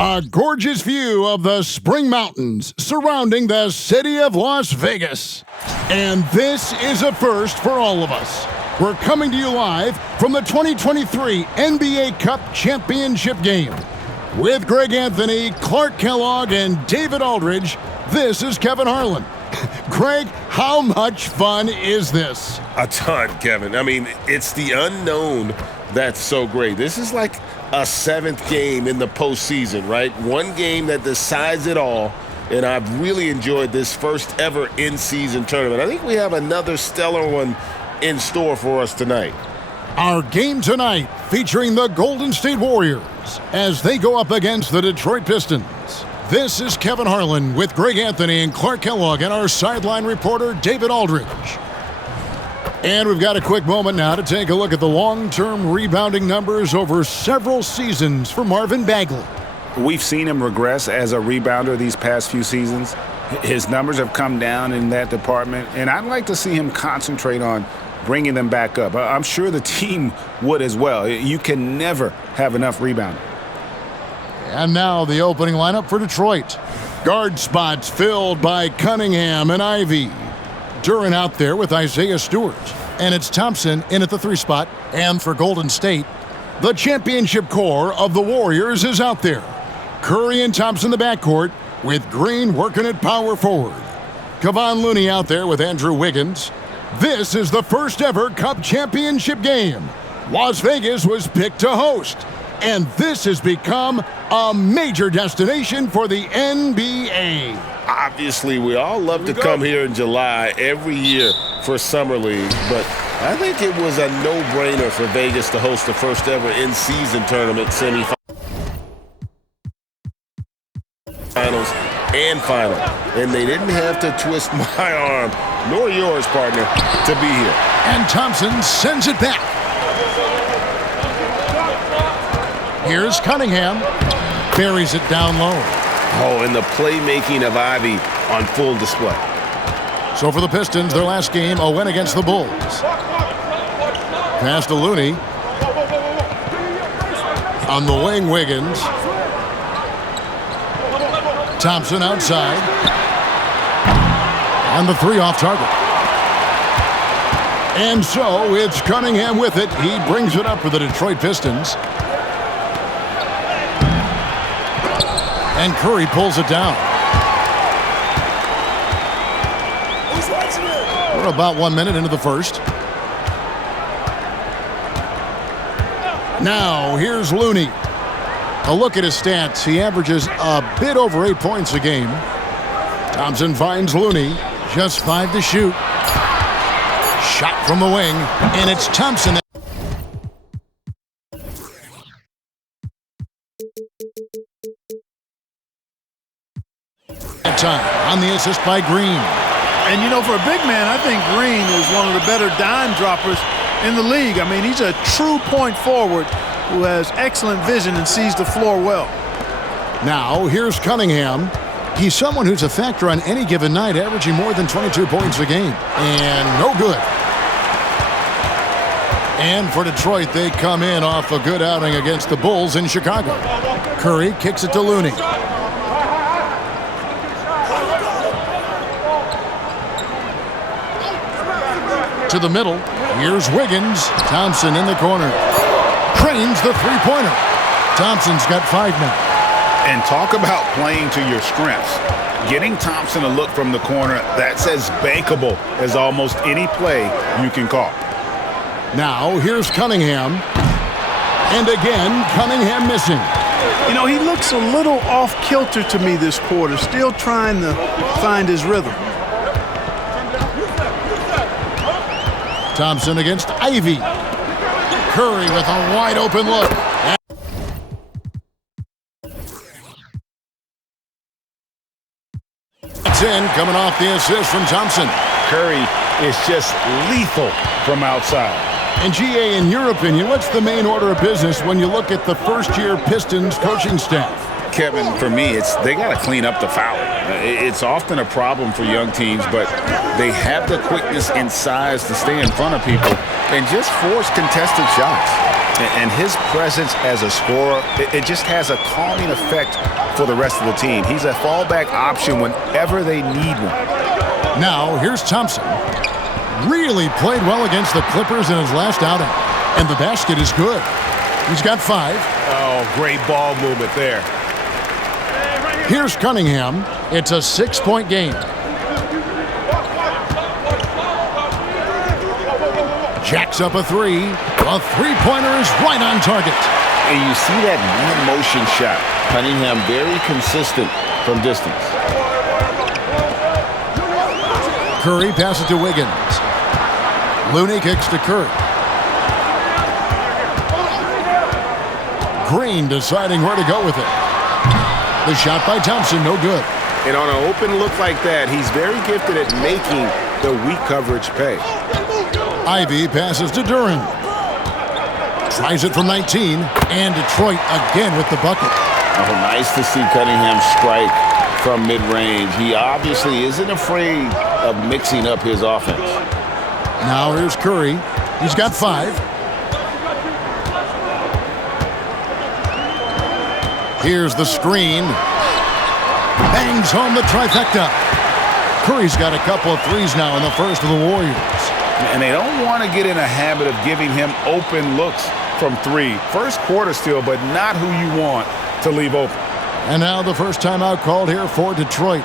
A gorgeous view of the Spring Mountains surrounding the city of Las Vegas. And this is a first for all of us. We're coming to you live from the 2023 NBA Cup Championship game. With Greg Anthony, Clark Kellogg, and David Aldridge, this is Kevin Harlan. Greg, how much fun is this? A ton, Kevin. I mean, it's the unknown that's so great. This is like a seventh game in the postseason, right? One game that decides it all, and I've really enjoyed this first ever in-season tournament. I think we have another stellar one in store for us tonight. Our game tonight featuring the Golden State Warriors as they go up against the Detroit Pistons. This is Kevin Harlan with Greg Anthony and Clark Kellogg and our sideline reporter David Aldridge. And we've got a quick moment now to take a look at the long-term rebounding numbers over several seasons for Marvin Bagley. We've seen him regress as a rebounder these past few seasons. His numbers have come down in that department, and I'd like to see him concentrate on bringing them back up. I'm sure the team would as well. You can never have enough rebounding. And now the opening lineup for Detroit. Guard spots filled by Cunningham and Ivy. Duran out there with Isaiah Stewart. And it's Thompson in at the 3 spot. And for Golden State, the championship core of the Warriors is out there. Curry and Thompson in the backcourt with Green working at power forward. Kevon Looney out there with Andrew Wiggins. This is the first ever Cup Championship game. Las Vegas was picked to host. And this has become a major destination for the NBA. Obviously, we all love to come here in July every year for Summer League, but I think it was a no-brainer for Vegas to host the first ever in-season tournament semifinals and final. And they didn't have to twist my arm, nor yours, partner, to be here. And Thompson sends it back. Here's Cunningham. Buries it down low. Oh, and the playmaking of Ivy on full display. So for the Pistons, their last game, a win against the Bulls. Pass to Looney. On the wing, Wiggins. Thompson outside. And the 3 off target. And so it's Cunningham with it. He brings it up for the Detroit Pistons. And Curry pulls it down. We're about 1 minute into the first. Now, here's Looney. A look at his stats. He averages a bit over 8 points a game. Thompson finds Looney. Just 5 to shoot. Shot from the wing. And it's Thompson. Time on the assist by Green. And, you know, for a big man, I think Green is one of the better dime droppers in the league. I mean, he's a true point forward who has excellent vision and sees the floor well. Now, here's Cunningham. He's someone who's a factor on any given night, averaging more than 22 points a game. And no good. And for Detroit, they come in off a good outing against the Bulls in Chicago. Curry kicks it to Looney. To the middle. Here's Wiggins. Thompson in the corner. Cranes the three-pointer. Thompson's got 5 now. And talk about playing to your strengths. Getting Thompson a look from the corner, that's as bankable as almost any play you can call. Now, here's Cunningham. And again, Cunningham missing. You know, he looks a little off-kilter to me this quarter, still trying to find his rhythm. Thompson against Ivy. Curry with a wide-open look. It's in, coming off the assist from Thompson. Curry is just lethal from outside. And GA, in your opinion, what's the main order of business when you look at the first-year Pistons coaching staff? Kevin, for me, they got to clean up the fouling. It's often a problem for young teams, but they have the quickness and size to stay in front of people and just force contested shots. And his presence as a scorer, it just has a calming effect for the rest of the team. He's a fallback option whenever they need one. Now, here's Thompson. Really played well against the Clippers in his last outing. And the basket is good. He's got 5. Oh, great ball movement there. Here's Cunningham. It's a 6-point game. Jacks up a 3. A three-pointer is right on target. And you see that one-motion shot. Cunningham very consistent from distance. Curry passes to Wiggins. Looney kicks to Curry. Green deciding where to go with it. The shot by Thompson, no good. And on an open look like that, he's very gifted at making the weak coverage pay. Ivy passes to Duran. Tries it from 19, and Detroit again with the bucket. Oh, nice to see Cunningham strike from mid-range. He obviously isn't afraid of mixing up his offense. Now here's Curry. He's got 5. Here's the screen. Bangs home the trifecta. Curry's got a couple of threes now in the first of the Warriors. And they don't want to get in a habit of giving him open looks from 3. First quarter still, but not who you want to leave open. And now the first timeout called here for Detroit.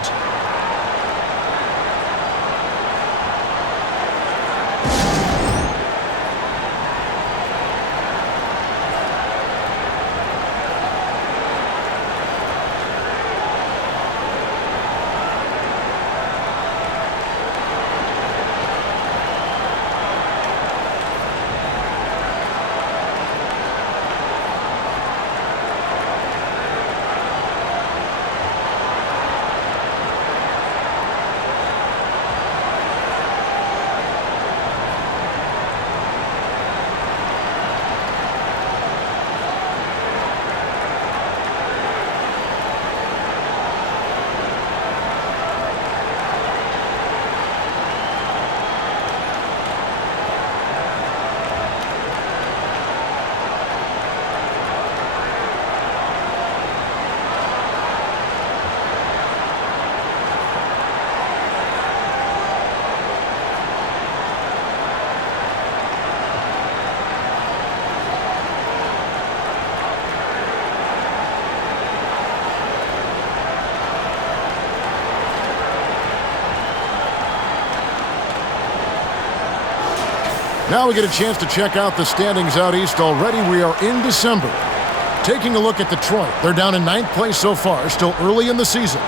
Now we get a chance to check out the standings out east already. We are in December. Taking a look at Detroit. They're down in 9th place so far, still early in the season.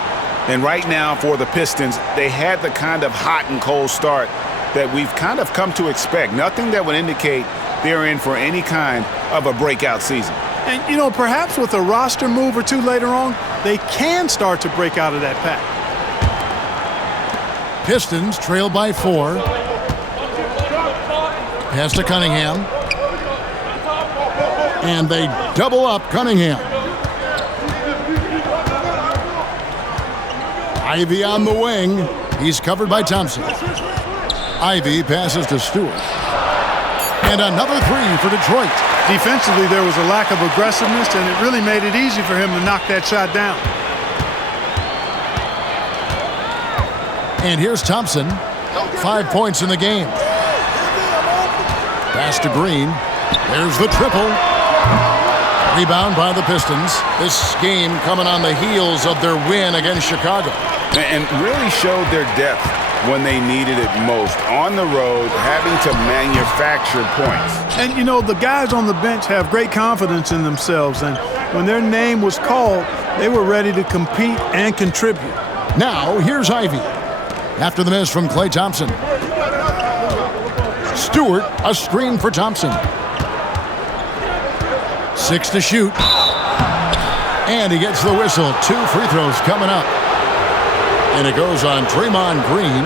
And right now for the Pistons, they had the kind of hot and cold start that we've kind of come to expect. Nothing that would indicate they're in for any kind of a breakout season. And, you know, perhaps with a roster move or two later on, they can start to break out of that pack. Pistons trail by 4. Pass to Cunningham. And they double up Cunningham. Ivy on the wing. He's covered by Thompson. Ivy passes to Stewart. And another 3 for Detroit. Defensively, there was a lack of aggressiveness, and it really made it easy for him to knock that shot down. And here's Thompson. 5 points in the game. Pass to Green. There's the triple. Rebound by the Pistons. This game coming on the heels of their win against Chicago. And really showed their depth when they needed it most. On the road, having to manufacture points. And, you know, the guys on the bench have great confidence in themselves. And when their name was called, they were ready to compete and contribute. Now, here's Ivy. After the miss from Klay Thompson. Stewart, a screen for Thompson. 6 to shoot. And he gets the whistle. 2 free throws coming up. And it goes on Draymond Green.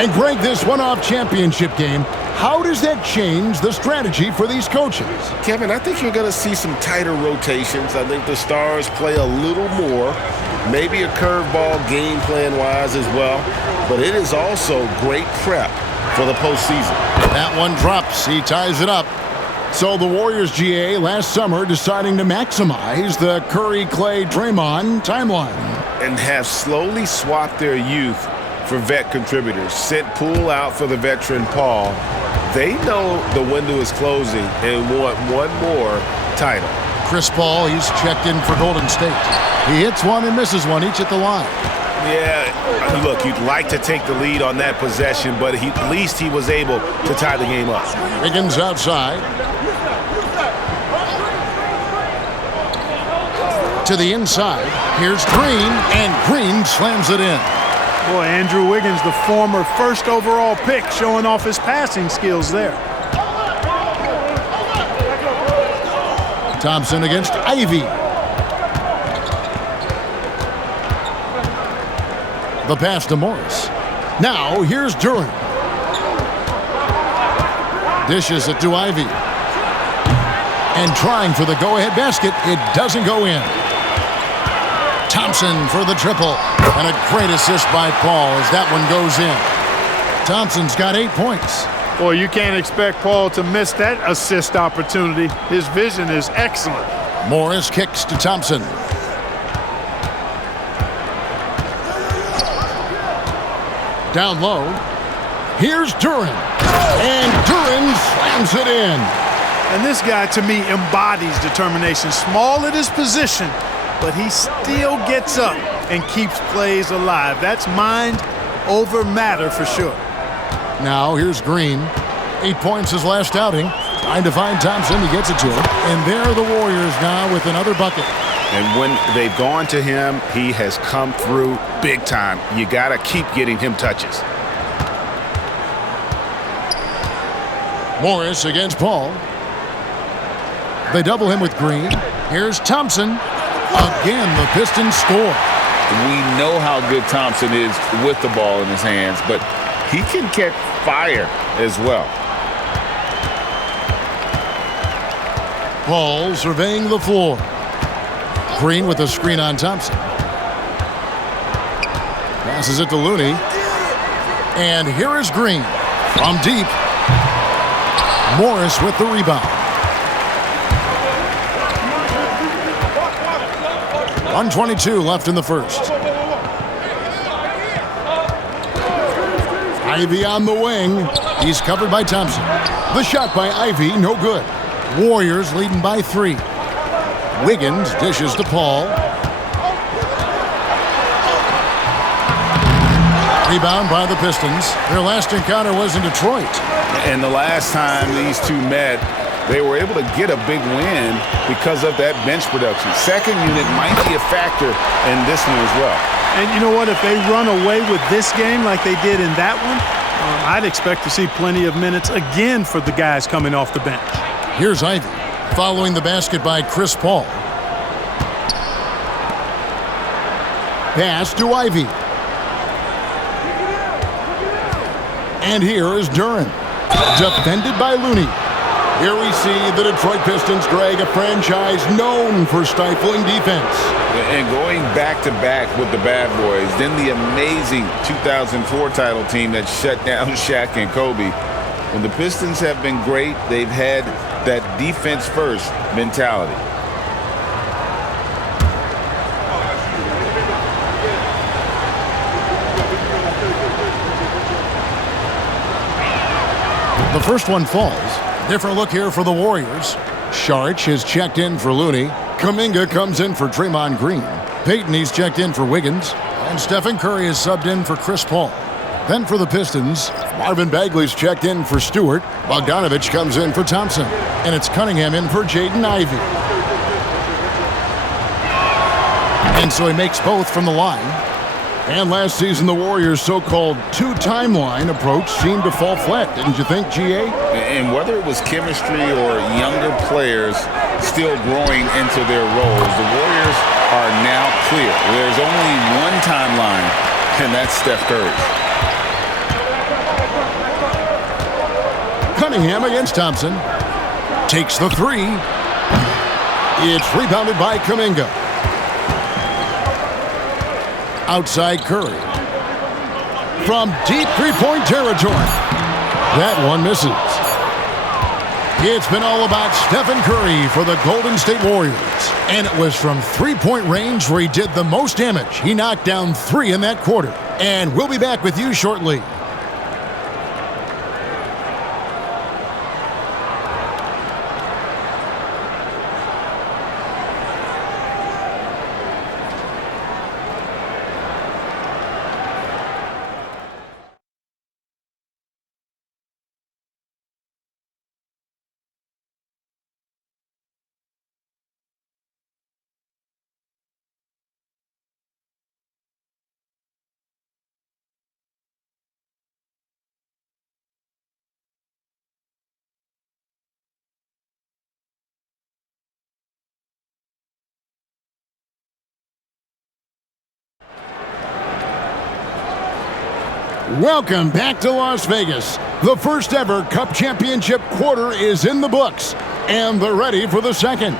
And Greg, this one-off championship game, How does that change the strategy for these coaches? Kevin, I think you're going to see some tighter rotations. I think the Stars play a little more, maybe a curveball game plan-wise as well, but it is also great prep for the postseason. That one drops. He ties it up. So the Warriors, GA, last summer deciding to maximize the Curry, Clay, Draymond timeline. And have slowly swapped their youth for vet contributors. Sent Poole out for the veteran Paul. They know the window is closing and want one more title. Chris Paul, he's checked in for Golden State. He hits one and misses one, each at the line. Yeah, look, you'd like to take the lead on that possession, but at least he was able to tie the game up. Wiggins outside. To the inside. Here's Green, and Green slams it in. Boy, Andrew Wiggins, the former first overall pick, showing off his passing skills there. Thompson against Ivy. The pass to Morris. Now here's Duran. Dishes it to Ivy. And trying for the go-ahead basket. It doesn't go in. Thompson for the triple. And a great assist by Paul as that one goes in. Thompson's got 8 points. Boy, you can't expect Paul to miss that assist opportunity. His vision is excellent. Morris kicks to Thompson. Down low. Here's Duran. And Duran slams it in. And this guy, to me, embodies determination. Small at his position, but he still gets up and keeps plays alive. That's mind over matter for sure. Now here's Green. 8 points his last outing. Trying to find Thompson. He gets it to him. And there are the Warriors now with another bucket. And when they've gone to him, he has come through big time. You got to keep getting him touches. Morris against Paul. They double him with Green. Here's Thompson. Again, the Pistons score. We know how good Thompson is with the ball in his hands, but he can catch fire as well. Paul surveying the floor. Green with a screen on Thompson. Passes it to Looney. And here is Green from deep. Morris with the rebound. 1:22 left in the first. Ivy on the wing. He's covered by Thompson. The shot by Ivy, no good. Warriors leading by 3. Wiggins dishes to Paul. Rebound by the Pistons. Their last encounter was in Detroit. And the last time these two met, they were able to get a big win because of that bench production. Second unit might be a factor in this one as well. And you know what? If they run away with this game like they did in that one, I'd expect to see plenty of minutes again for the guys coming off the bench. Here's Ivy, following the basket by Chris Paul. Pass to Ivy. And here is Duran, defended by Looney. Here we see the Detroit Pistons drag a franchise known for stifling defense. And going back-to-back with the bad boys, then the amazing 2004 title team that shut down Shaq and Kobe. When the Pistons have been great, they've had that defense-first mentality. The first one falls. Different look here for the Warriors. Saric has checked in for Looney. Kuminga comes in for Draymond Green. Payton, he's checked in for Wiggins. And Stephen Curry is subbed in for Chris Paul. Then for the Pistons, Marvin Bagley's checked in for Stewart. Bogdanovich comes in for Thompson. And it's Cunningham in for Jaden Ivey. And so he makes both from the line. And last season, the Warriors' so-called two-timeline approach seemed to fall flat, didn't you think, GA? And whether it was chemistry or younger players still growing into their roles, the Warriors are now clear. There's only one timeline, and that's Steph Curry. Cunningham against Thompson. Takes the three. It's rebounded by Kuminga. Outside Curry. From deep three-point territory. That one misses. It's been all about Stephen Curry for the Golden State Warriors. And it was from three-point range where he did the most damage. He knocked down 3 in that quarter. And we'll be back with you shortly. Welcome back to Las Vegas. The first ever Cup Championship quarter is in the books, and they're ready for the second.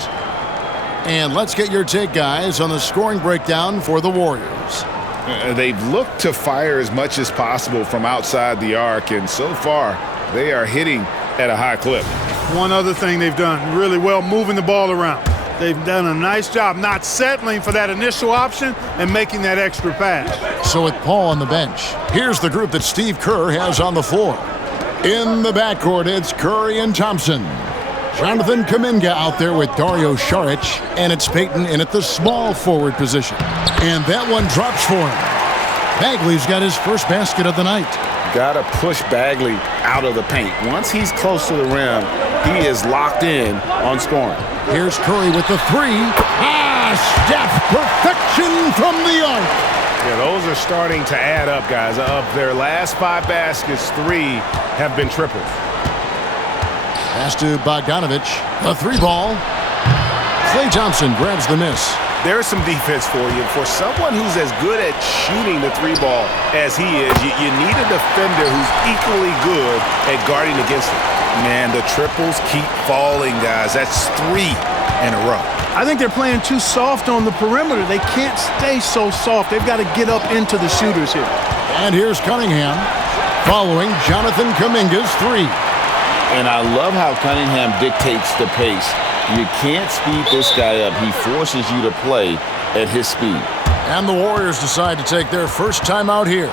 And let's get your take, guys, on the scoring breakdown for the Warriors. They've looked to fire as much as possible from outside the arc, and so far they are hitting at a high clip. One other thing they've done really well, moving the ball around. They've done a nice job not settling for that initial option and making that extra pass. So with Paul on the bench, here's the group that Steve Kerr has on the floor. In the backcourt, it's Curry and Thompson. Jonathan Kuminga out there with Dario Saric, and it's Payton in at the small forward position. And that one drops for him. Bagley's got his first basket of the night. Got to push Bagley out of the paint. Once he's close to the rim, he is locked in on scoring. Here's Curry with the three. Steph, perfection from the arc. Yeah, those are starting to add up, guys. Of their last 5 baskets, 3 have been triples. Pass to Bogdanovic. A 3-ball. Klay Thompson grabs the miss. There's some defense for you. For someone who's as good at shooting the 3-ball as he is, you need a defender who's equally good at guarding against him. Man, the triples keep falling, guys. That's 3 in a row. I think they're playing too soft on the perimeter. They can't stay so soft. They've got to get up into the shooters here. And here's Cunningham following Jonathan Kuminga's 3. And I love how Cunningham dictates the pace. You can't speed this guy up. He forces you to play at his speed. And the Warriors decide to take their first time out here.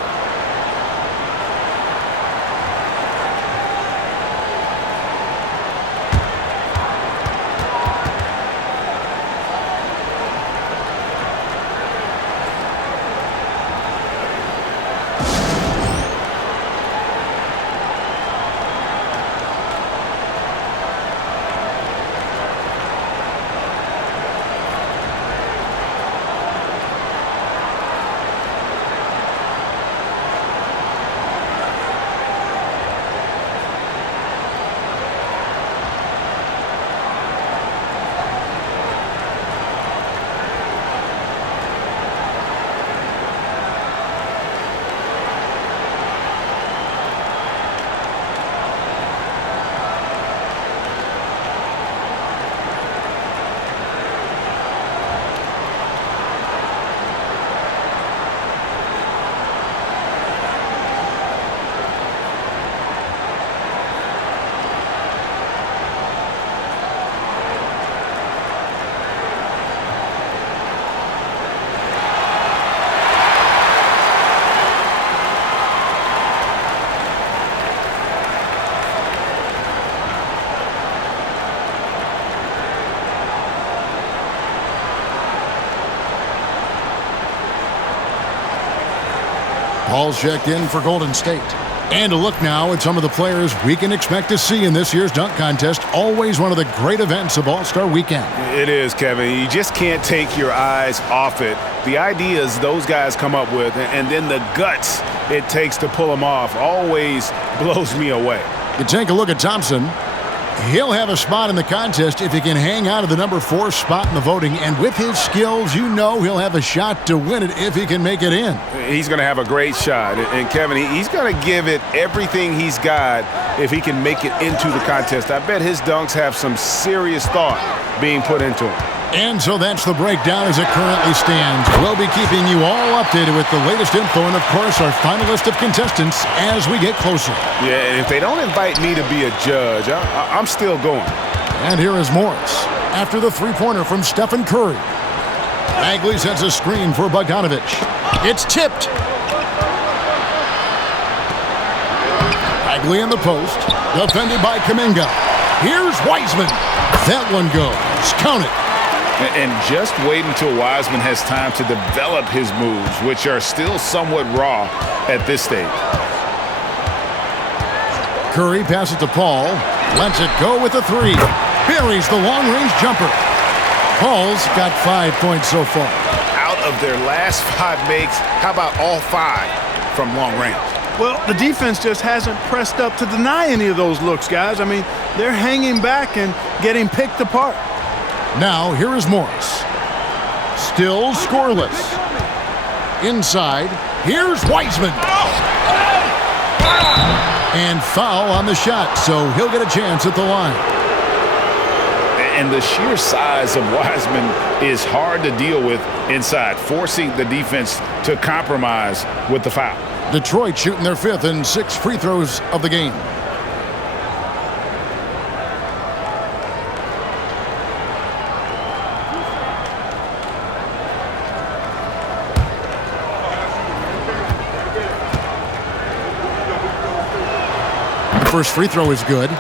Paul's checked in for Golden State. And a look now at some of the players we can expect to see in this year's dunk contest. Always one of the great events of All-Star Weekend. It is, Kevin. You just can't take your eyes off it. The ideas those guys come up with, and then the guts it takes to pull them off, always blows me away. You take a look at Thompson. He'll have a spot in the contest if he can hang out of the number 4 spot in the voting. And with his skills, you know he'll have a shot to win it if he can make it in. He's going to have a great shot. And Kevin, he's going to give it everything he's got if he can make it into the contest. I bet his dunks have some serious thought being put into them. And so that's the breakdown as it currently stands. We'll be keeping you all updated with the latest info and, of course, our final list of contestants as we get closer. Yeah, and if they don't invite me to be a judge, I'm still going. And here is Morris after the three-pointer from Stephen Curry. Bagley sends a screen for Bogdanovic. It's tipped. Bagley in the post, defended by Kuminga. Here's Wiseman. That one goes. Count it. And just wait until Wiseman has time to develop his moves, which are still somewhat raw at this stage. Curry passes to Paul. Lets it go with a three. Buries the long-range jumper. Paul's got 5 points so far. Out of their last 5 makes, how about all 5 from long range? Well, the defense just hasn't pressed up to deny any of those looks, guys. I mean, they're hanging back and getting picked apart. Now, here is Morris. Still scoreless. Inside, here's Wiseman. And foul on the shot, so he'll get a chance at the line. And the sheer size of Wiseman is hard to deal with inside, forcing the defense to compromise with the foul. Detroit shooting their 5th and 6 free throws of the game. First free throw is good.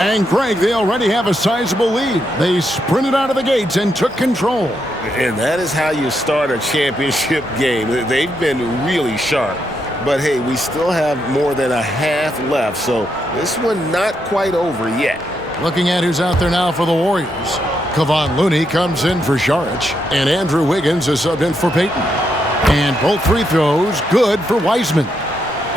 And Greg, they already have a sizable lead. They sprinted out of the gates and took control. And that is how you start a championship game. They've been really sharp. But, hey, we still have more than a half left, so this one not quite over yet. Looking at who's out there now for the Warriors. Kevon Looney comes in for Saric, and Andrew Wiggins is subbed in for Payton. And both free throws good for Wiseman.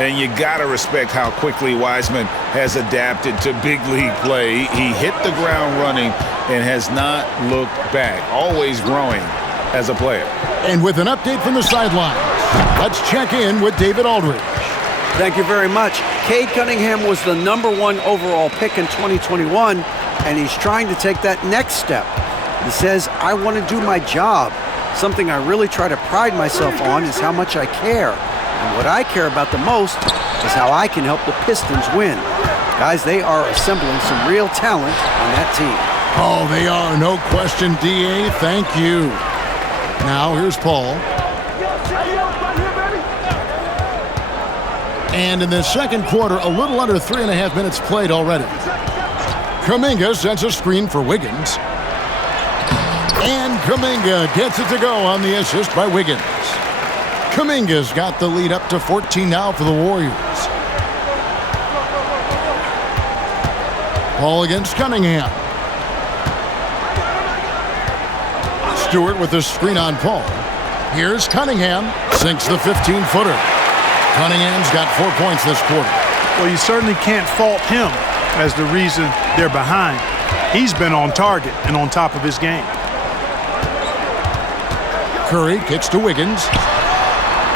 And you got to respect how quickly Wiseman has adapted to big league play. He hit the ground running and has not looked back, always growing as a player. And with an update from the sidelines, let's check in with David Aldridge. Thank you very much. Cade Cunningham was the #1 overall pick in 2021, and he's trying to take that next step. He says, I want to do my job. Something I really try to pride myself on is how much I care. And what I care about the most is how I can help the Pistons win. Guys, they are assembling some real talent on that team. Oh, they are, no question, D.A. Thank you. Now, here's Paul. And in the second quarter, a little under 3.5 minutes played already. Kuminga sends a screen for Wiggins. And Kuminga gets it to go on the assist by Wiggins. Kuminga's got the lead up to 14 now for the Warriors. Paul against Cunningham. Stewart with the screen on Paul. Here's Cunningham. Sinks the 15-footer. Cunningham's got 4 points this quarter. Well, you certainly can't fault him as the reason they're behind. He's been on target and on top of his game. Curry kicks to Wiggins.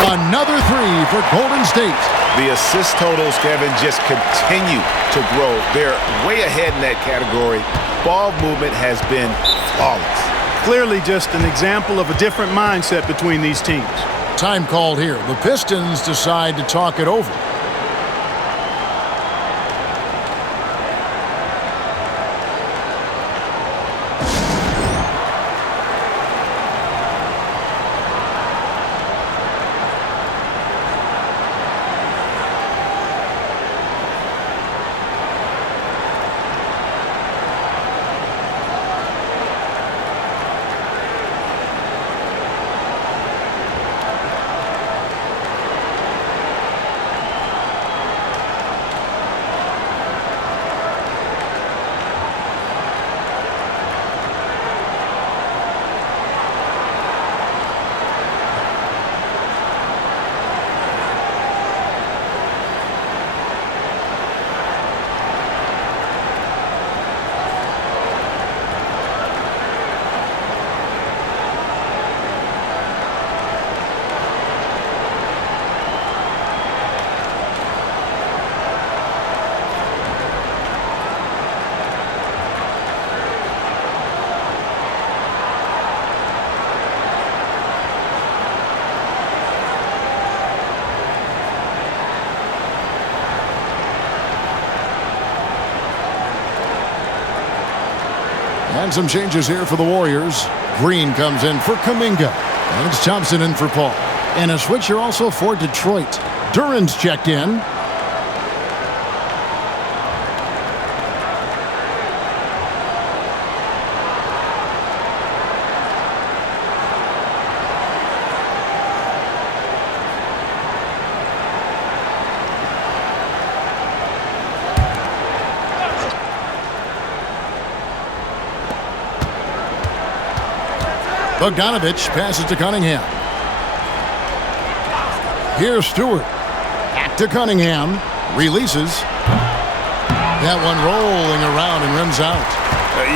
Another three for Golden State. The assist totals, Kevin, just continue to grow. They're way ahead in that category. Ball movement has been flawless. Clearly just an example of a different mindset between these teams. Time called here. The Pistons decide to talk it over. And some changes here for the Warriors. Green comes in for Kuminga. And it's Thompson in for Paul. And a switch here also for Detroit. Duran's checked in. Bogdanovich passes to Cunningham. Here's Stewart. Back to Cunningham. Releases. That one rolling around and rims out.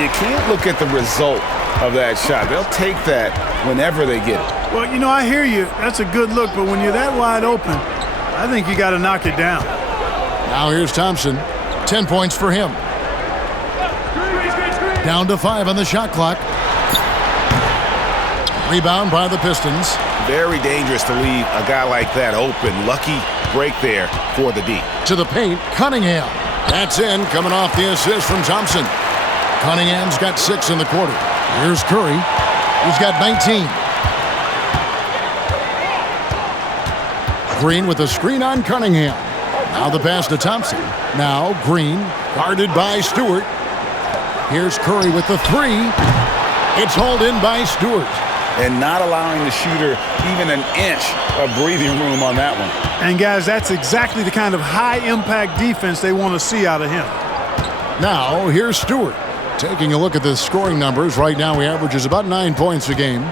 You can't look at the result of that shot. They'll take that whenever they get it. Well, you know, I hear you. That's a good look, but when you're that wide open, I think you got to knock it down. Now here's Thompson. 10 points for him. Down to 5 on the shot clock. Rebound by the Pistons. Very dangerous to leave a guy like that open. Lucky break there for the D. To the paint, Cunningham. That's in, coming off the assist from Thompson. Cunningham's got 6 in the quarter. Here's Curry. He's got 19. Green with a screen on Cunningham. Now the pass to Thompson. Now Green, guarded by Stewart. Here's Curry with the 3. It's hauled in by Stewart. And not allowing the shooter even an inch of breathing room on that one. And, guys, that's exactly the kind of high-impact defense they want to see out of him. Now, here's Stewart. Taking a look at the scoring numbers, right now he averages about 9 points a game.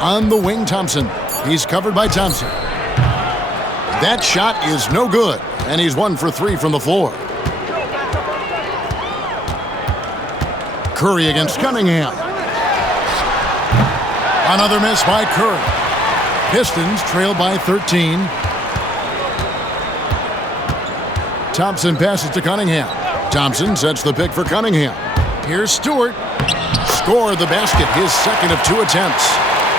On the wing, Thompson. He's covered by Thompson. That shot is no good, and he's 1 for 3 from the floor. Curry against Cunningham. Another miss by Curry. Pistons trail by 13. Thompson passes to Cunningham. Thompson sets the pick for Cunningham. Here's Stewart. Score the basket, his second of 2 attempts.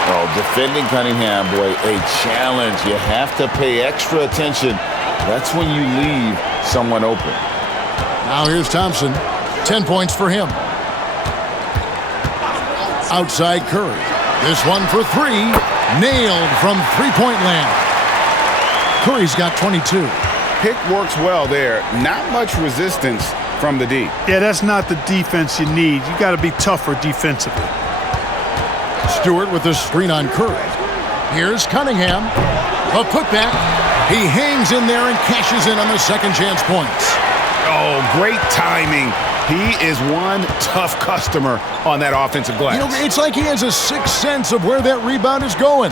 Oh, defending Cunningham, boy, a challenge. You have to pay extra attention. That's when you leave someone open. Now here's Thompson. 10 points for him. Outside Curry. This one for 3. Nailed from three-point land. Curry's got 22. Pick works well there. Not much resistance from the D. Yeah, that's not the defense you need. You got to be tougher defensively. Stewart with the screen on Curry. Here's Cunningham. A putback. He hangs in there and cashes in on the second chance points. Oh, great timing. He is one tough customer on that offensive glass. You know, it's like he has a sixth sense of where that rebound is going.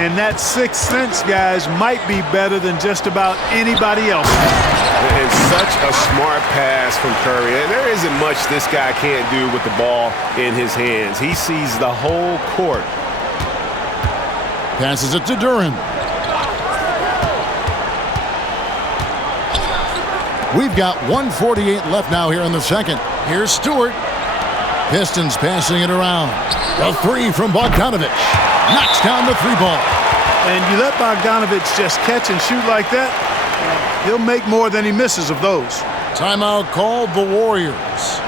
And that sixth sense, guys, might be better than just about anybody else. It's such a smart pass from Curry. And there isn't much this guy can't do with the ball in his hands. He sees the whole court. Passes it to Duran. We've got 1:48 left now here in the second. Here's Stewart. Pistons passing it around. A 3 from Bogdanovich. Knocks down the 3-ball. And you let Bogdanovich just catch and shoot like that, he'll make more than he misses of those. Timeout called the Warriors.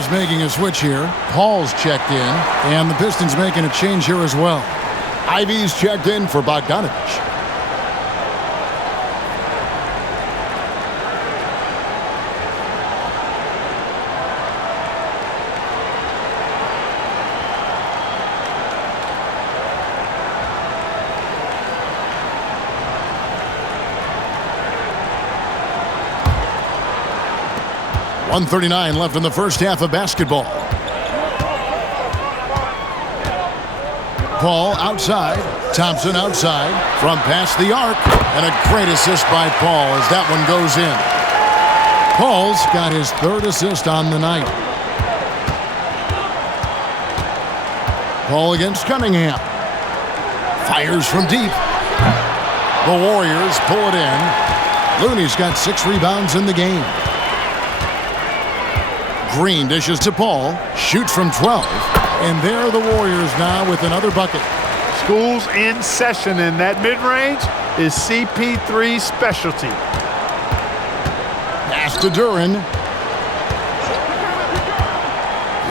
Warriors making a switch here. Paul's checked in, and the Pistons making a change here as well. Ivy's checked in for Bogdanovich. .139 left in the first half of basketball. Paul outside. Thompson outside. From past the arc. And a great assist by Paul as that one goes in. Paul's got his third assist on the night. Paul against Cunningham. Fires from deep. The Warriors pull it in. Looney's got 6 rebounds in the game. Green dishes to Paul, shoots from 12, and there are the Warriors now with another bucket. School's in session, and that mid-range is CP3's specialty. Pass to Duran.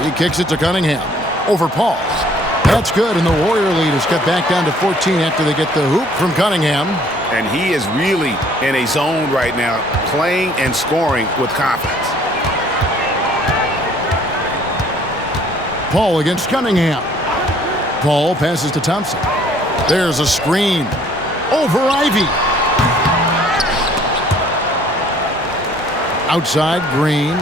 He kicks it to Cunningham. Over Paul. That's good, and the Warrior lead is cut back down to 14 after they get the hoop from Cunningham. And he is really in a zone right now, playing and scoring with confidence. Paul against Cunningham. Paul passes to Thompson. There's a screen. Over Ivy. Outside, Green.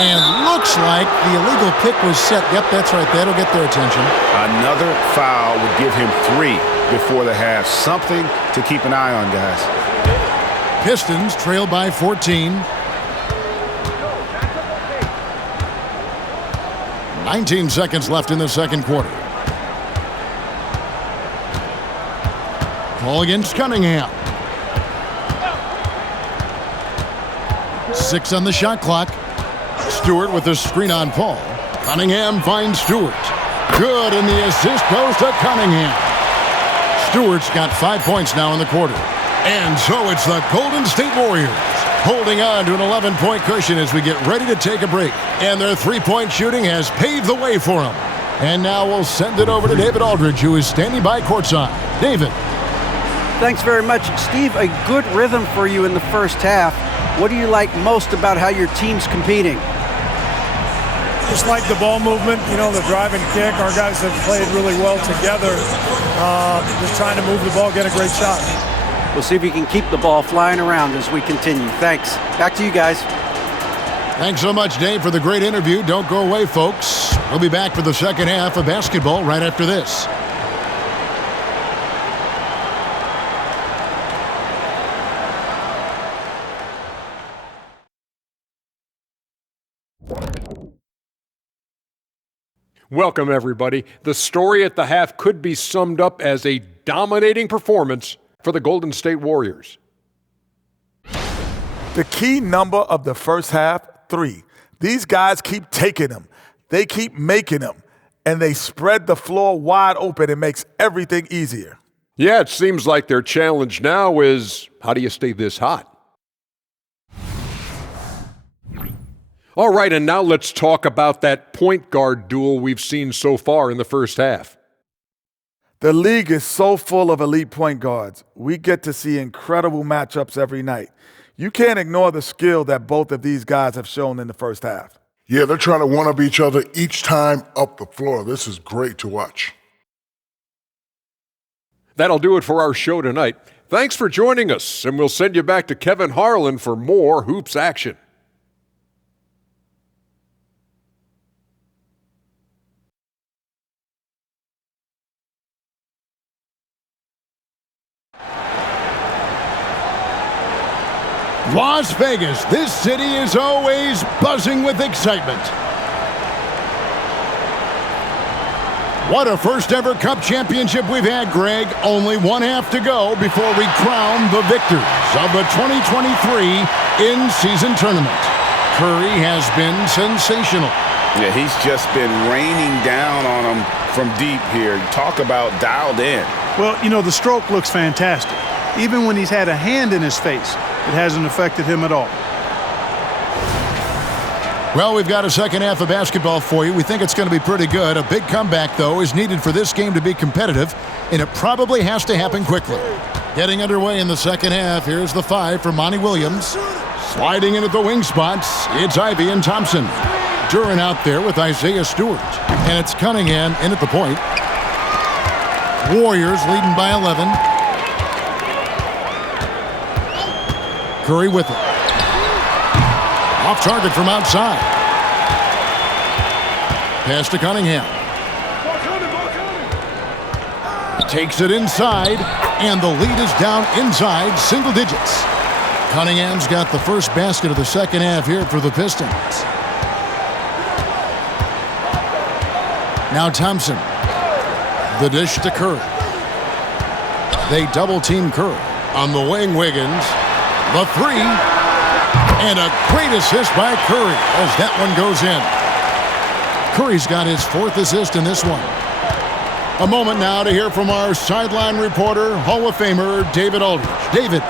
And looks like the illegal pick was set. Yep, that's right. That'll get their attention. Another foul would give him 3 before the half. Something to keep an eye on, guys. Pistons trail by 14. 19 seconds left in the second quarter. Paul against Cunningham. 6 on the shot clock. Stewart with the screen on Paul. Cunningham finds Stewart. Good, and the assist goes to Cunningham. Stewart's got 5 points now in the quarter. And so it's the Golden State Warriors holding on to an 11-point cushion as we get ready to take a break. And their three-point shooting has paved the way for them. And now we'll send it over to David Aldridge, who is standing by courtside. David. Thanks very much. Steve, a good rhythm for you in the first half. What do you like most about how your team's competing? Just like the ball movement, the drive and kick. Our guys have played really well together. Just trying to move the ball, get a great shot. We'll see if we can keep the ball flying around as we continue. Thanks. Back to you guys. Thanks so much, Dave, for the great interview. Don't go away, folks. We'll be back for the second half of basketball right after this. Welcome, everybody. The story at the half could be summed up as a dominating performance for the Golden State Warriors. The key number of the first half, 3. These guys keep taking them. They keep making them. And they spread the floor wide open. It makes everything easier. Yeah, it seems like their challenge now is, how do you stay this hot? All right, and now let's talk about that point guard duel we've seen so far in the first half. The league is so full of elite point guards. We get to see incredible matchups every night. You can't ignore the skill that both of these guys have shown in the first half. Yeah, they're trying to one-up each other each time up the floor. This is great to watch. That'll do it for our show tonight. Thanks for joining us, and we'll send you back to Kevin Harlan for more Hoops action. Las Vegas, this city is always buzzing with excitement. What a first-ever Cup championship we've had, Greg. Only one half to go before we crown the victors of the 2023 in-season tournament. Curry has been sensational. Yeah, he's just been raining down on them from deep here. Talk about dialed in. Well, the stroke looks fantastic. Even when he's had a hand in his face, it hasn't affected him at all. Well, we've got a second half of basketball for you. We think it's going to be pretty good. A big comeback, though, is needed for this game to be competitive, and it probably has to happen quickly. Getting underway in the second half, here's the 5 for Monty Williams. Sliding in at the wing spots, it's Ivey and Thompson. Duran out there with Isaiah Stewart, and it's Cunningham in at the point. Warriors leading by 11. Curry with it. Off target from outside. Pass to Cunningham. Takes it inside, and the lead is down inside single digits. Cunningham's got the first basket of the second half here for the Pistons. Now Thompson. The dish to Curry. They double-team Curry. On the wing, Wiggins. The 3. And a great assist by Curry as that one goes in. Curry's got his 4th assist in this one. A moment now to hear from our sideline reporter, Hall of Famer David Aldridge. David.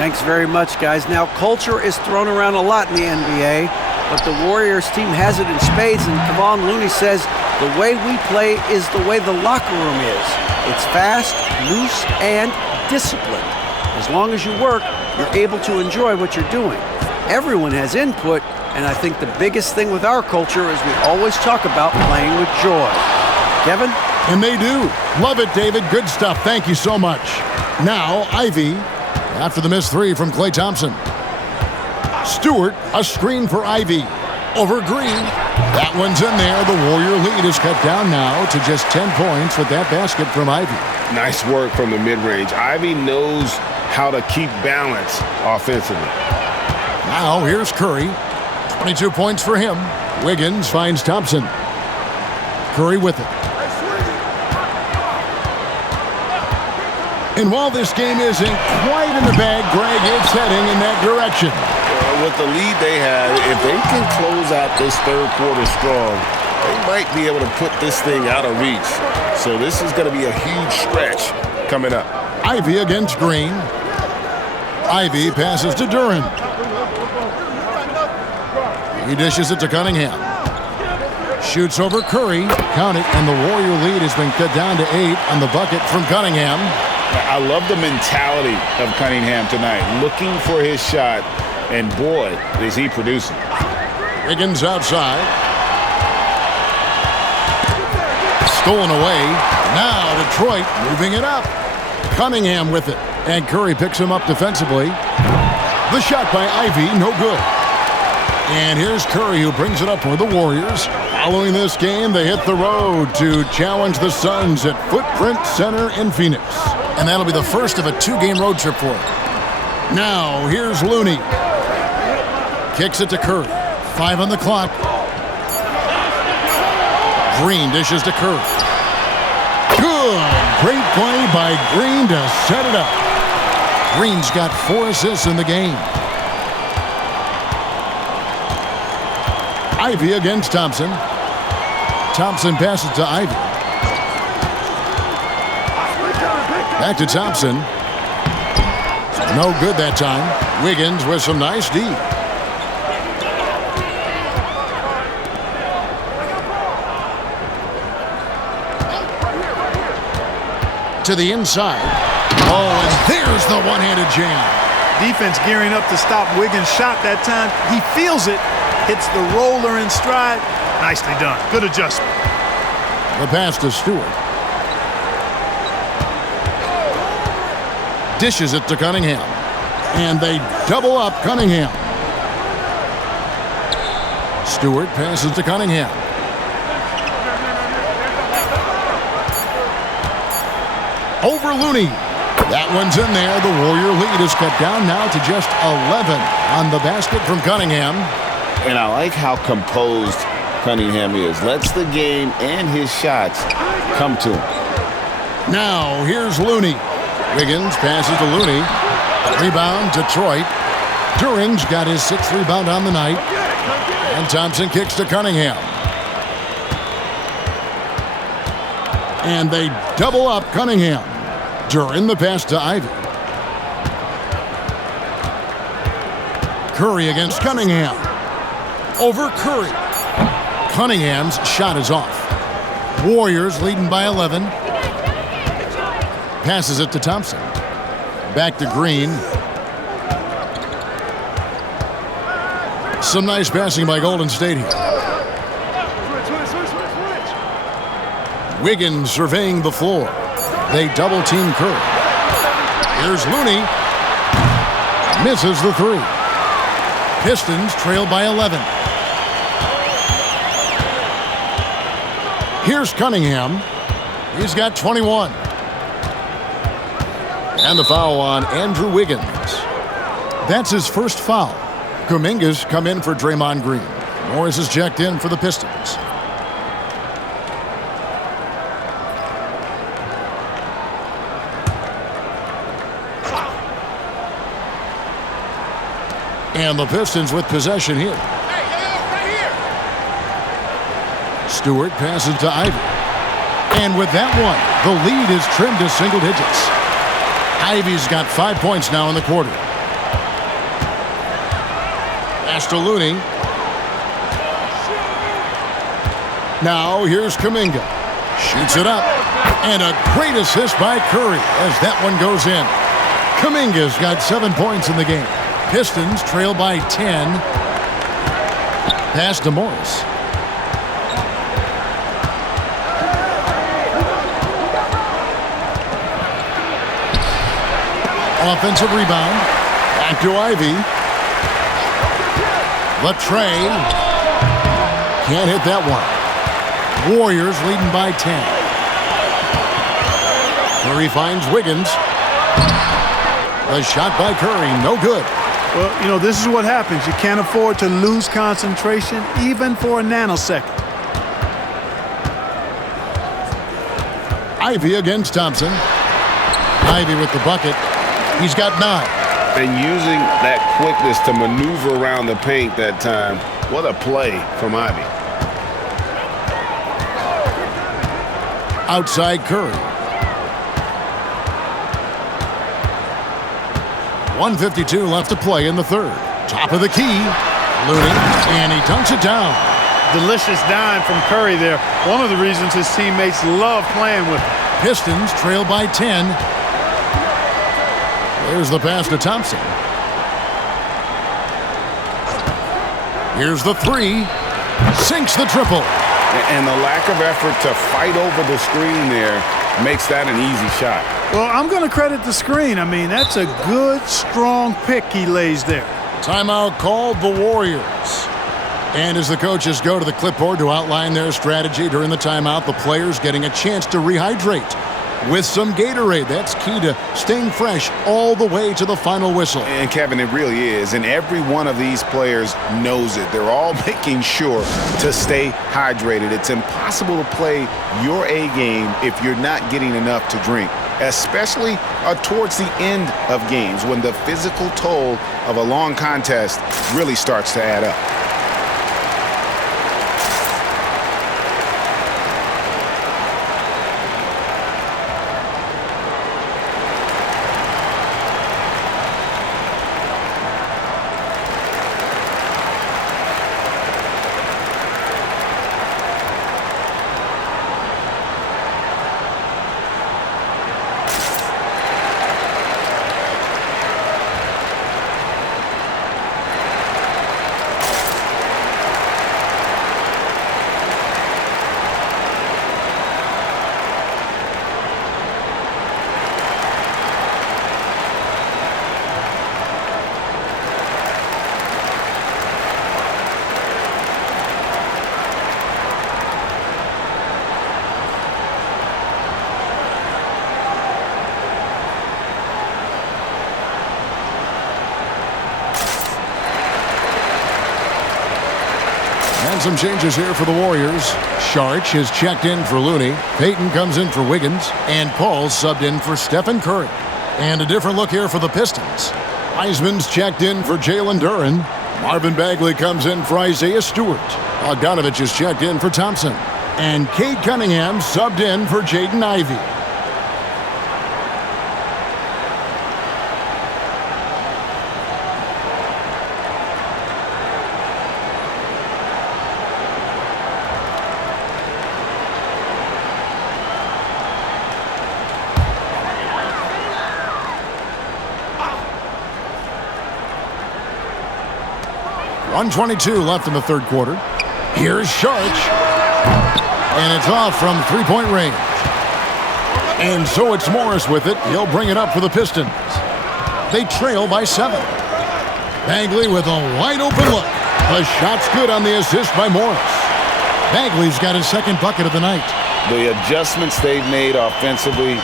Thanks very much, guys. Now, culture is thrown around a lot in the NBA, but the Warriors team has it in spades, and Kevon Looney says the way we play is the way the locker room is. It's fast, loose, and disciplined. As long as you work, you're able to enjoy what you're doing. Everyone has input, and I think the biggest thing with our culture is we always talk about playing with joy. Kevin? And they do. Love it, David. Good stuff. Thank you so much. Now, Ivey, after the missed 3 from Klay Thompson. Stewart, a screen for Ivey. Over Green. That one's in there. The Warrior lead is cut down now to just 10 points with that basket from Ivey. Nice work from the mid-range. Ivey knows how to keep balance offensively. Now here's Curry. 22 points for him. Wiggins finds Thompson. Curry with it. And while this game isn't quite in the bag, Greg, it's heading in that direction. With the lead they have, if they can close out this third quarter strong, they might be able to put this thing out of reach. So this is going to be a huge stretch coming up. Ivey against Green. Ivey passes to Duran. He dishes it to Cunningham. Shoots over Curry. Count it, and the Warrior lead has been cut down to 8 on the bucket from Cunningham. I love the mentality of Cunningham tonight, looking for his shot, and boy, is he producing. Wiggins outside. Stolen away. Now Detroit moving it up. Cunningham with it, and Curry picks him up defensively. The shot by Ivey, no good. And here's Curry, who brings it up for the Warriors. Following this game, they hit the road to challenge the Suns at Footprint Center in Phoenix. And that'll be the first of a 2-game road trip for them. Now, here's Looney. Kicks it to Curry. 5 on the clock. Green dishes to Curry. Good. Great play by Green to set it up. Green's got 4 assists in the game. Ivey against Thompson. Thompson passes to Ivey. Back to Thompson. No good that time. Wiggins with some nice D. To the inside. Oh, and there's the one-handed jam. Defense gearing up to stop Wiggins' shot that time. He feels it. Hits the roller in stride. Nicely done. Good adjustment. The pass to Stewart. Dishes it to Cunningham. And they double up Cunningham. Stewart passes to Cunningham. Over Looney. That one's in there. The Warrior lead is cut down now to just 11 on the basket from Cunningham. And I like how composed Cunningham is. Lets the game and his shots come to him. Now, here's Looney. Wiggins passes to Looney. Rebound, Detroit. Duran's got his 6th rebound on the night. And Thompson kicks to Cunningham. And they double up Cunningham. Duran the pass to Ivey. Curry against Cunningham. over Curry. Cunningham's shot is off. Warriors leading by 11. Passes it to Thompson. Back to Green. Some nice passing by Golden State here. Wiggins surveying the floor. They double-team Curry. Here's Looney. Misses the three. Pistons trail by 11. Here's Cunningham. He's got 21. And the foul on Andrew Wiggins. That's his first foul. Kuminga's come in for Draymond Green. Morris is checked in for the Pistons. And the Pistons with possession here. Stewart passes to Ivy. And with that one, the lead is trimmed to single digits. Ivy's got 5 points now in the quarter. Pass to Looney. Now here's Kuminga. Shoots it up. And a great assist by Curry as that one goes in. Kuminga's got 7 points in the game. Pistons trail by 10. Pass to Morris. Offensive rebound. Back to Ivy. Latrey. Can't hit that one. Warriors leading by 10. Curry finds Wiggins. The shot by Curry, no good. Well, you know, this is what happens. You can't afford to lose concentration even for a nanosecond. Ivy against Thompson. Ivy with the bucket. He's got 9. And using that quickness to maneuver around the paint that time. What a play from Ivy. Outside Curry. 1:52 left to play in the third. Top of the key. Looney. And he dunks it down. Delicious dime from Curry there. One of the reasons his teammates love playing with him. Pistons trail by 10. There's the pass to Thompson. Here's the three. Sinks the triple. And the lack of effort to fight over the screen there makes that an easy shot. Well, I'm going to credit the screen. I mean, that's a good, strong pick he lays there. Timeout called the Warriors. And as the coaches go to the clipboard to outline their strategy during the timeout, the players getting a chance to rehydrate with some Gatorade. That's key to staying fresh all the way to the final whistle. And Kevin, it really is. And every one of these players knows it. They're all making sure to stay hydrated. It's impossible to play your A game if you're not getting enough to drink, especially towards the end of games when the physical toll of a long contest really starts to add up. And some changes here for the Warriors. Sharch is checked in for Looney. Payton comes in for Wiggins. And Paul subbed in for Stephen Curry. And a different look here for the Pistons. Wiseman's checked in for Jalen Duren. Marvin Bagley comes in for Isaiah Stewart. Bogdanovich is checked in for Thompson. And Cade Cunningham subbed in for Jaden Ivey. 1:22 left in the third quarter. Here's Sharch. And it's off from three-point range. And so it's Morris with it. He'll bring it up for the Pistons. They trail by 7. Bagley with a wide-open look. The shot's good on the assist by Morris. Bagley's got his second bucket of the night. The adjustments they've made offensively,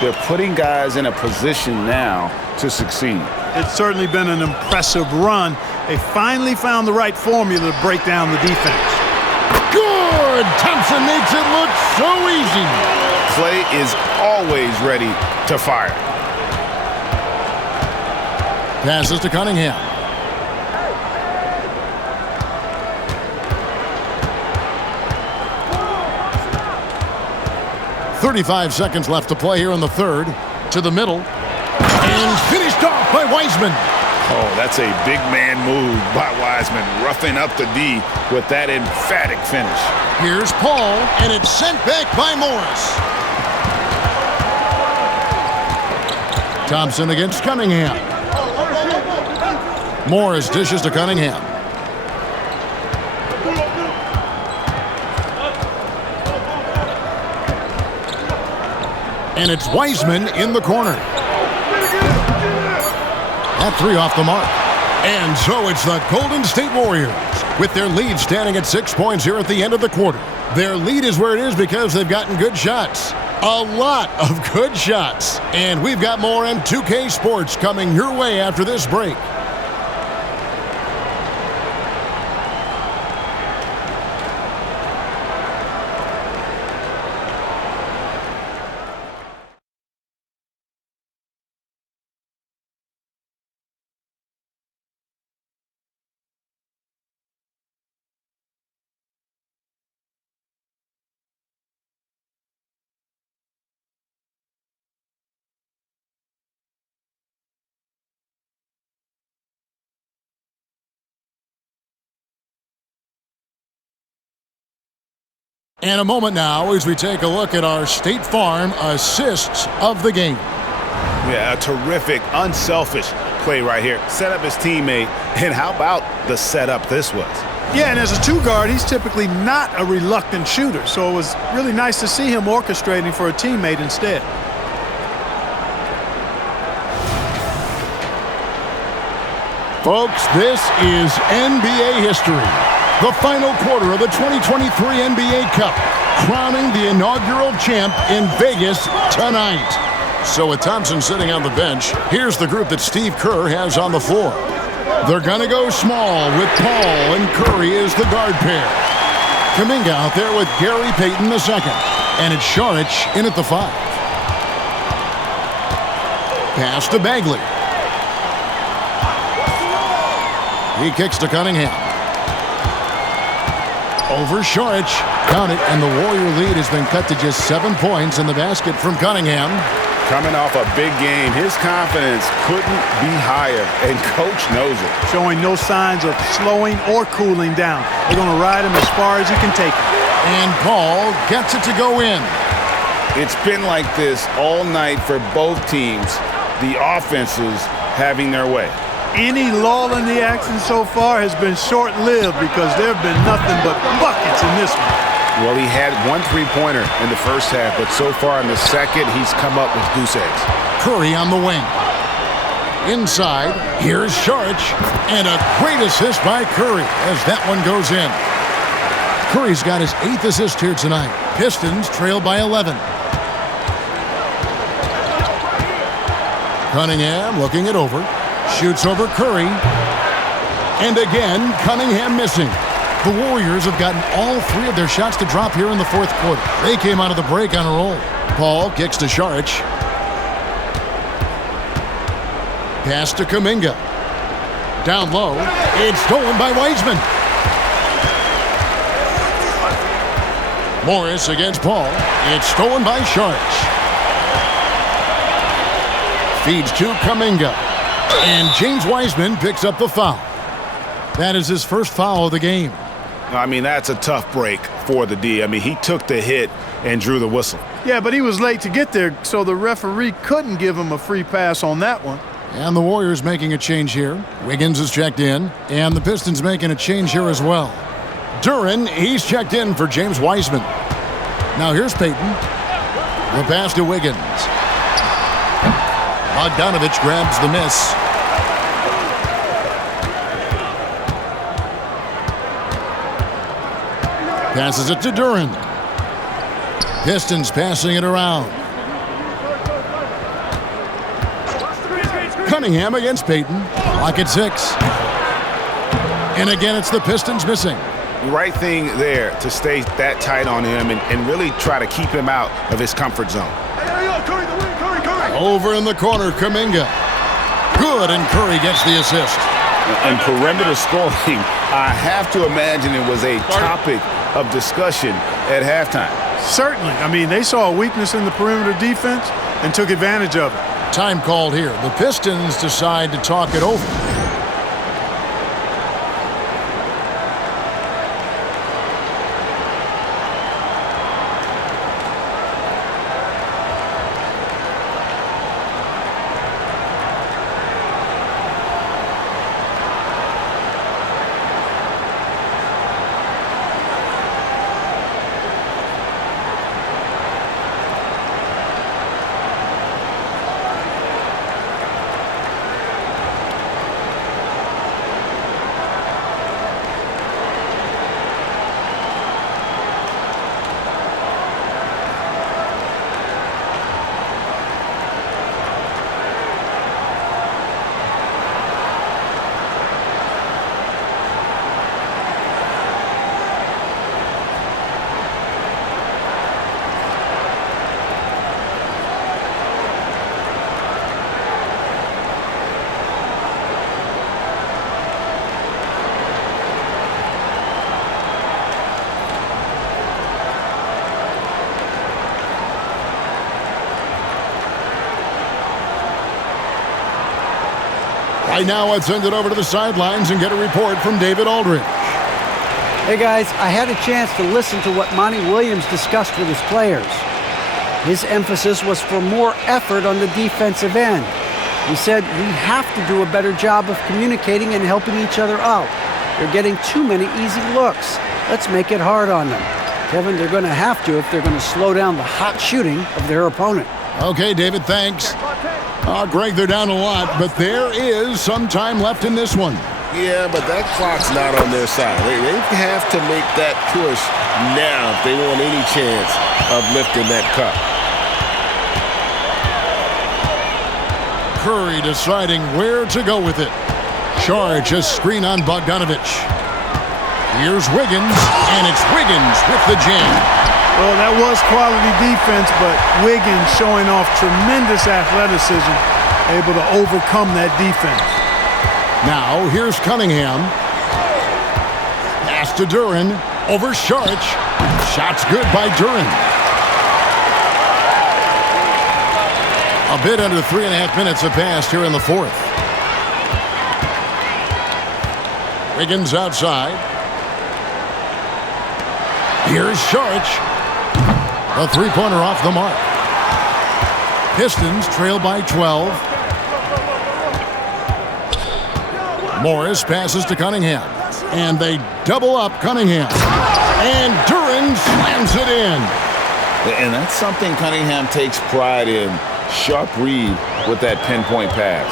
they're putting guys in a position now to succeed. It's certainly been an impressive run. They finally found the right formula to break down the defense. Good! Thompson makes it look so easy. Clay is always ready to fire. Passes to Cunningham. .35 seconds left to play here in the third. To the middle. And finished off by Wiseman. Oh, that's a big man move by Wiseman, roughing up the D with that emphatic finish. Here's Paul, and it's sent back by Morris. Thompson against Cunningham. Morris dishes to Cunningham. And it's Wiseman in the corner. That three off the mark. And so it's the Golden State Warriors with their lead standing at 6 points here at the end of the quarter. Their lead is where it is because they've gotten good shots. A lot of good shots. And we've got more M2K Sports coming your way after this break. And a moment now as we take a look at our State Farm assists of the game. Yeah, a terrific, unselfish play right here. Set up his teammate, and how about the setup this was? Yeah, and as a two-guard, he's typically not a reluctant shooter, so it was really nice to see him orchestrating for a teammate instead. Folks, this is NBA history. The final quarter of the 2023 NBA Cup, crowning the inaugural champ in Vegas tonight. So with Thompson sitting on the bench, here's the group that Steve Kerr has on the floor. They're going to go small with Paul and Curry as the guard pair. Kuminga out there with Gary Payton II. And it's Saric in at the 5. Pass to Bagley. He kicks to Cunningham. Over Saric. Count it, and the Warrior lead has been cut to just 7 points in the basket from Cunningham. Coming off a big game, his confidence couldn't be higher, and Coach knows it. Showing no signs of slowing or cooling down. They're going to ride him as far as you can take him. And Paul gets it to go in. It's been like this all night for both teams, the offenses having their way. Any lull in the action so far has been short-lived because there have been nothing but buckets in this one. Well, he had one three-pointer in the first half, but so far in the second, he's come up with goose eggs. Curry on the wing. Inside, here's Saric, and a great assist by Curry as that one goes in. Curry's got his 8th assist here tonight. Pistons trail by 11. Cunningham looking it over. Shoots over Curry. And again, Cunningham missing. The Warriors have gotten all 3 of their shots to drop here in the fourth quarter. They came out of the break on a roll. Paul kicks to Saric. Pass to Kuminga. Down low. It's stolen by Wiseman. Morris against Paul. It's stolen by Saric. Feeds to Kuminga. And James Wiseman picks up the foul. That is his first foul of the game. I mean, that's a tough break for the D. I mean, he took the hit and drew the whistle. Yeah, but he was late to get there, so the referee couldn't give him a free pass on that one. And the Warriors making a change here. Wiggins is checked in. And the Pistons making a change here as well. Duren, he's checked in for James Wiseman. Now here's Payton. The pass to Wiggins. Bogdanovich grabs the miss. Passes it to Duren. Pistons passing it around. Cunningham against Payton. Clock at 6. And again, it's the Pistons missing. Right thing there to stay that tight on him and really try to keep him out of his comfort zone. Over in the corner, Kuminga. Good, and Curry gets the assist. And perimeter scoring, I have to imagine it was a topic of discussion at halftime. Certainly. I mean, they saw a weakness in the perimeter defense and took advantage of it. Time called here. The Pistons decide to talk it over. Right now, let's send it over to the sidelines and get a report from David Aldridge. Hey guys, I had a chance to listen to what Monty Williams discussed with his players. His emphasis was for more effort on the defensive end. He said we have to do a better job of communicating and helping each other out. They're getting too many easy looks. Let's make it hard on them. Kevin, they're going to have to if they're going to slow down the hot shooting of their opponent. Okay, David, thanks. Greg, they're down a lot, but there is some time left in this one. Yeah, but that clock's not on their side. They have to make that push now if they want any chance of lifting that cup. Curry deciding where to go with it. Charge a screen on Bogdanovich. Here's Wiggins, and it's Wiggins with the jam. Well, that was quality defense, but Wiggins showing off tremendous athleticism, able to overcome that defense. Now, here's Cunningham. Pass to Duren. Over Sharch. Shot's good by Duren. A bit under 3.5 minutes have passed here in the fourth. Wiggins outside. Here's Sharch. A three-pointer off the mark. Pistons trail by 12. Morris passes to Cunningham. And they double up Cunningham. And Duren slams it in. And that's something Cunningham takes pride in. Sharp read with that pinpoint pass.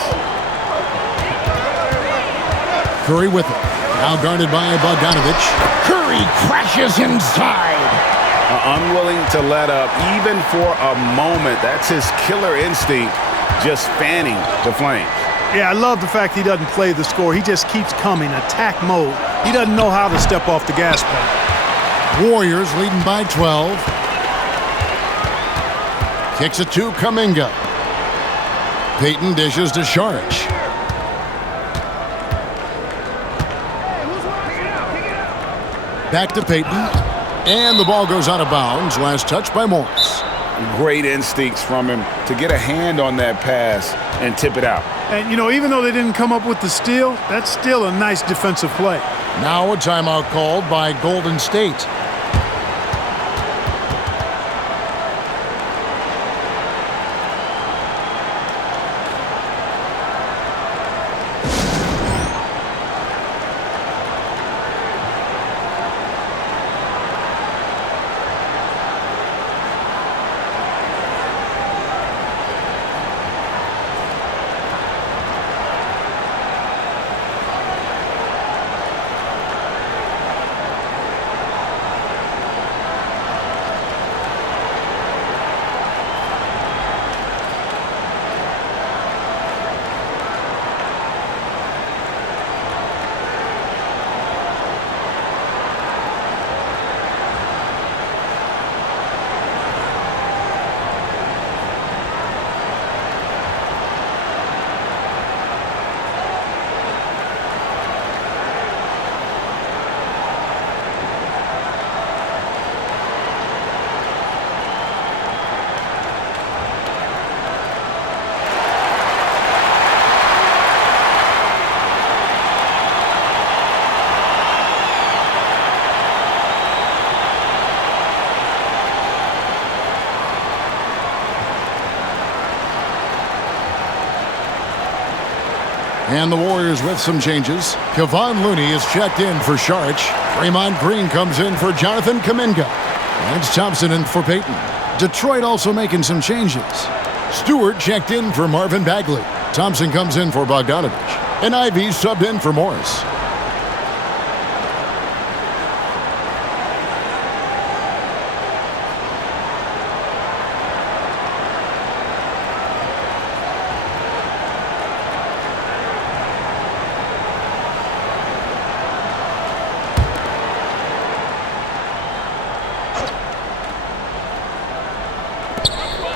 Curry with it. Now guarded by Bogdanovich. Curry crashes inside. Unwilling to let up even for a moment. That's his killer instinct, just fanning the flames. Yeah, I love the fact he doesn't play the score. He just keeps coming, attack mode. He doesn't know how to step off the gas pedal. Warriors leading by 12. Kicks it to Kuminga. Payton dishes to Sharch. Back to Payton. And the ball goes out of bounds. Last touch by Morris. Great instincts from him to get a hand on that pass and tip it out. And, you know, even though they didn't come up with the steal, that's still a nice defensive play. Now a timeout called by Golden State. And the Warriors with some changes. Kevon Looney is checked in for Saric. Draymond Green comes in for Jonathan Kuminga. And it's Thompson in for Payton. Detroit also making some changes. Stewart checked in for Marvin Bagley. Thompson comes in for Bogdanovich. And Ivy subbed in for Morris.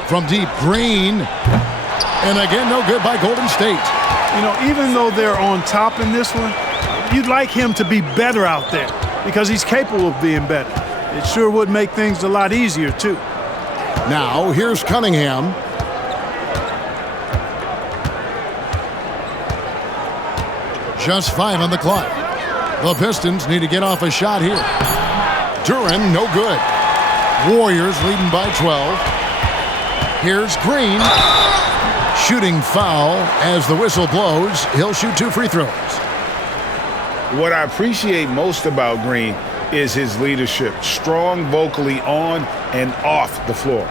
From deep, Green. And again, no good by Golden State. You know, even though they're on top in this one, you'd like him to be better out there because he's capable of being better. It sure would make things a lot easier, too. Now, here's Cunningham. Just 5 on the clock. The Pistons need to get off a shot here. Duran, no good. Warriors leading by 12. Here's Green. Shooting foul as the whistle blows. He'll shoot 2 free throws. What I appreciate most about Green is his leadership. Strong vocally on and off the floor.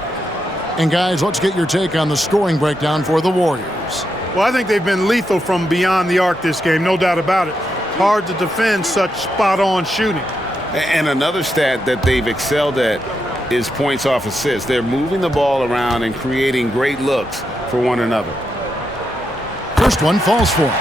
And guys, let's get your take on the scoring breakdown for the Warriors. Well, I think they've been lethal from beyond the arc this game, no doubt about it. Hard to defend such spot-on shooting. And another stat that they've excelled at is points off assists. They're moving the ball around and creating great looks for one another. First one falls for him.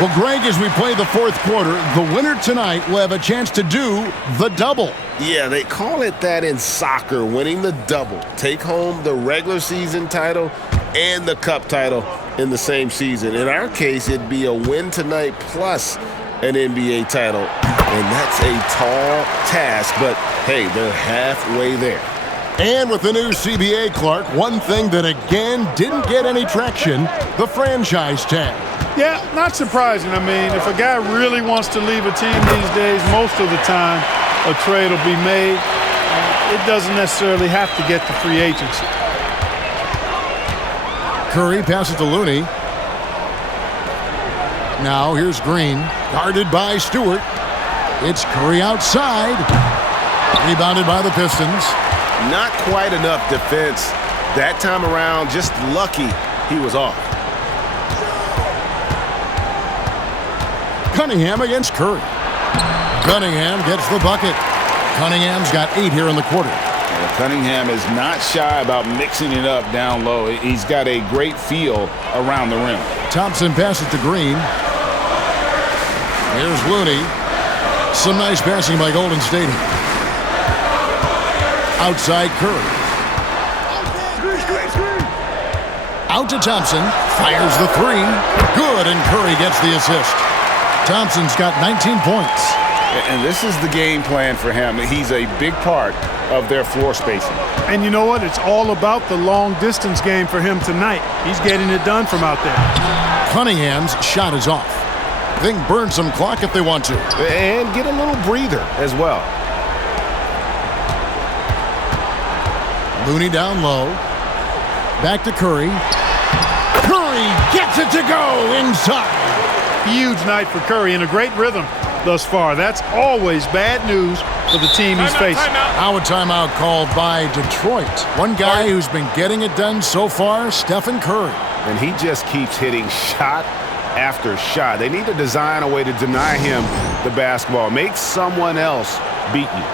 Well, Greg, as we play the fourth quarter, the winner tonight will have a chance to do the double. Yeah, they call it that in soccer, winning the double. Take home the regular season title and the cup title in the same season. In our case, it'd be a win tonight plus an NBA title. And that's a tall task, but hey, they're halfway there. And with the new CBA, Clark, one thing that again didn't get any traction, the franchise tag. Yeah, not surprising. I mean, if a guy really wants to leave a team these days, most of the time a trade will be made. It doesn't necessarily have to get to free agency. Curry passes to Looney. Now here's Green, guarded by Stewart. It's Curry outside. Rebounded by the Pistons. Not quite enough defense that time around. Just lucky he was off. Cunningham against Curry. Cunningham gets the bucket. Cunningham's got 8 here in the quarter. Well, Cunningham is not shy about mixing it up down low. He's got a great feel around the rim. Thompson passes to Green. Here's Looney. Some nice passing by Golden State. Outside Curry. Out to Thompson. Fires the 3. Good, and Curry gets the assist. Thompson's got 19 points. And this is the game plan for him. He's a big part of their floor spacing. And you know what? It's all about the long-distance game for him tonight. He's getting it done from out there. Cunningham's shot is off. They can burn some clock if they want to. And get a little breather as well. Looney down low. Back to Curry. Curry gets it to go inside. Huge night for Curry and a great rhythm thus far. That's always bad news for the team he's facing. Now a timeout called by Detroit. One guy who's been getting it done so far, Stephen Curry. And he just keeps hitting shot after shot. They need to design a way to deny him the basketball. Make someone else beat you.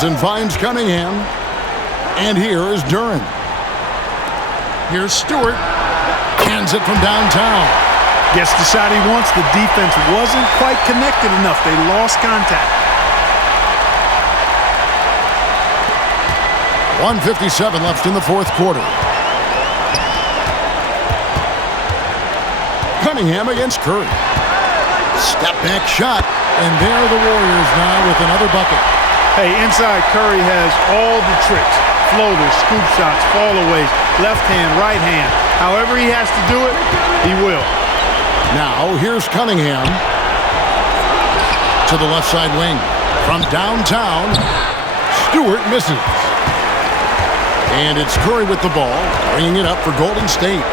Thompson finds Cunningham. And here is Duran. Here's Stewart. Hands it from downtown. Gets the shot he wants. The defense wasn't quite connected enough. They lost contact. 1:57 left in the fourth quarter. Cunningham against Curry. Step back shot. And there are the Warriors now with another bucket. Hey, inside Curry has all the tricks. Floaters, scoop shots, fallaways, left hand, right hand. However he has to do it, he will. Now, here's Cunningham to the left side wing. From downtown, Stewart misses. And it's Curry with the ball, bringing it up for Golden State.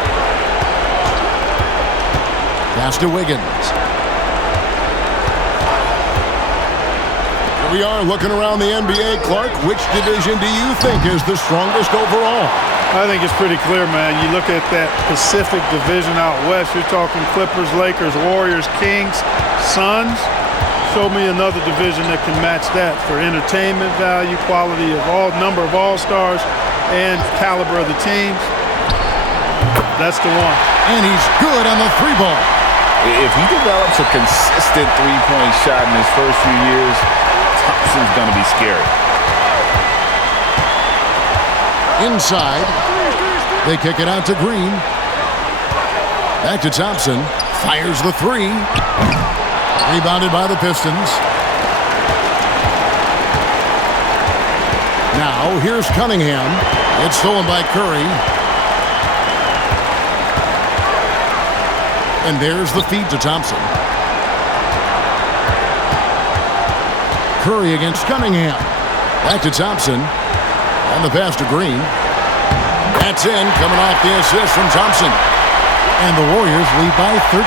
Pass to Wiggins. Here we are looking around the NBA. Clark, which division do you think is the strongest overall? I think it's pretty clear, man. You look at that Pacific Division out west, you're talking Clippers, Lakers, Warriors, Kings, Suns. Show me another division that can match that for entertainment value, quality of number of all-stars, and caliber of the teams. That's the one. And he's good on the three ball. If he develops a consistent three-point shot in his first few years, Thompson's going to be scary. Inside, they kick it out to Green. Back to Thompson. Fires the three. Rebounded by the Pistons. Now, here's Cunningham. It's stolen by Curry. And there's the feed to Thompson. Curry against Cunningham. Back to Thompson. On the pass to Green. That's in, coming off the assist from Thompson. And the Warriors lead by 13.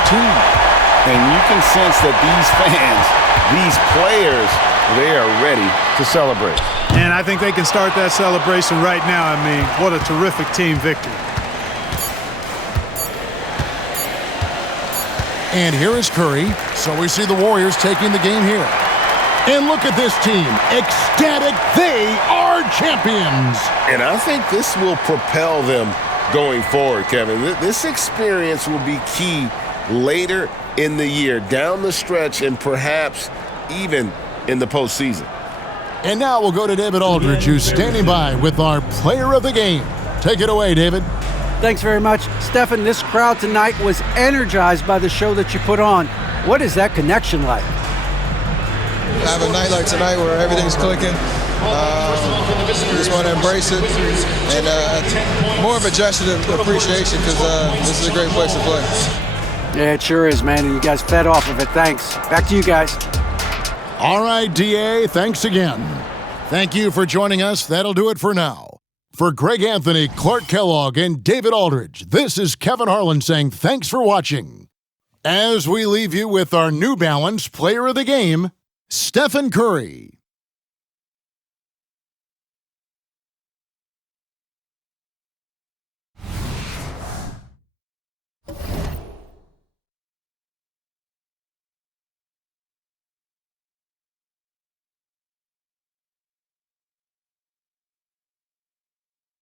And you can sense that these fans, these players, they are ready to celebrate. And I think they can start that celebration right now. I mean, what a terrific team victory. And here is Curry. So we see the Warriors taking the game here. And look at this team. Ecstatic. They are champions. And I think this will propel them going forward, Kevin. This experience will be key later in the year, down the stretch, and perhaps even in the postseason. And now we'll go to David Aldridge, who's standing by with our player of the game. Take it away, David. Thanks very much. Stephen, this crowd tonight was energized by the show that you put on. What is that connection like? Have a night like tonight where everything's clicking. Just want to embrace it, and more of a gesture of appreciation because this is a great place to play. Yeah, it sure is, man, and you guys fed off of it. Thanks. Back to you guys. All right, DA, thanks again. Thank you for joining us. That'll do it for now. For Greg Anthony, Clark Kellogg, and David Aldridge, this is Kevin Harlan saying thanks for watching. As we leave you with our New Balance Player of the Game, Stephen Curry.